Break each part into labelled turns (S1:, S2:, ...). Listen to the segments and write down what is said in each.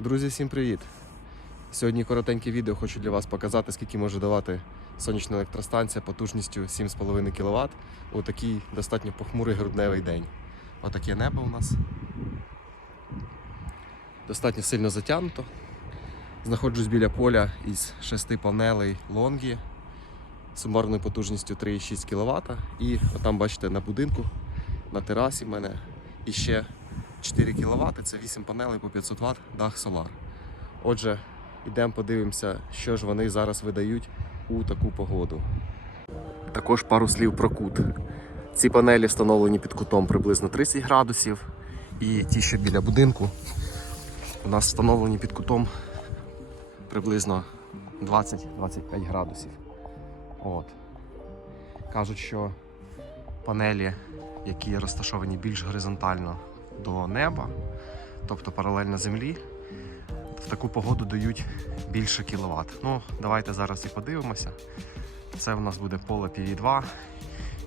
S1: Друзі, всім привіт! Сьогодні коротеньке відео хочу для вас показати, скільки може давати сонячна електростанція потужністю 7,5 кВт у такий достатньо похмурий грудневий день. Отаке небо у нас. Достатньо сильно затягнуто. Знаходжусь біля поля із 6 панелей лонгі сумарною потужністю 3,6 кВт. І отам бачите на будинку, на терасі в мене іще 4 кВт, це 8 панелей по 500 Вт, дах Solar. Отже, йдемо подивимося, що ж вони зараз видають у таку погоду. Також пару слів про кут. Ці панелі встановлені під кутом приблизно 30 градусів, і ті, що біля будинку, у нас встановлені під кутом приблизно 20-25 градусів. От. Кажуть, що панелі, які розташовані більш горизонтально до неба, тобто паралельно землі, в таку погоду дають більше кіловат. Ну, давайте зараз і подивимося. Це у нас буде поле PV2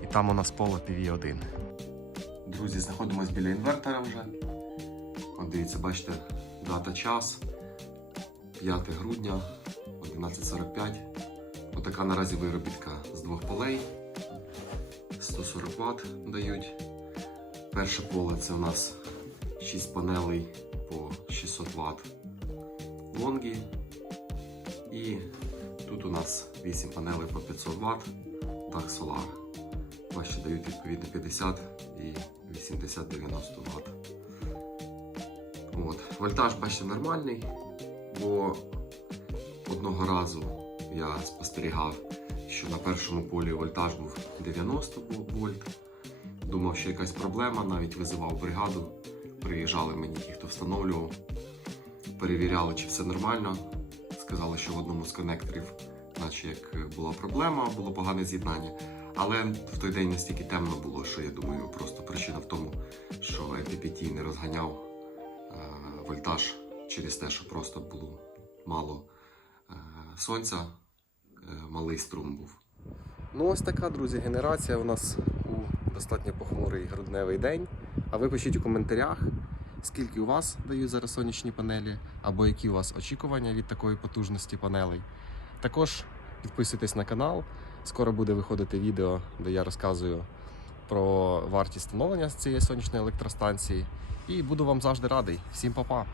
S1: і там у нас поле PV1. Друзі, знаходимося біля інвертора вже. От дивіться, бачите, дата час 5 грудня 11.45. Отака наразі виробітка з двох полей. 140 Вт дають. Перше поле це у нас 6 панелей по 600 Вт лонгі. І тут у нас 8 панелей по 500 Вт так Solar. Бачите, дають відповідно 50 і 80-90 Вт. От. Вольтаж, бачите, нормальний, бо одного разу я спостерігав, що на першому полі вольтаж був 90 вольт. Думав, що якась проблема, навіть визивав бригаду. Приїжджали мені ті, хто встановлював, перевіряли, чи все нормально. Сказали, що в одному з коннекторів, наче як була проблема, було погане з'єднання. Але в той день настільки темно було, що я думаю, просто причина в тому, що MPPT не розганяв е, вольтаж через те, що просто було мало е, сонця, е, малий струм був. Ну, ось така, друзі, генерація у нас достатньо похмурий грудневий день. А ви пишіть у коментарях, скільки у вас дають зараз сонячні панелі, або які у вас очікування від такої потужності панелей. Також підписуйтесь на канал. Скоро буде виходити відео, де я розказую про вартість встановлення цієї сонячної електростанції. І буду вам завжди радий. Всім па-па!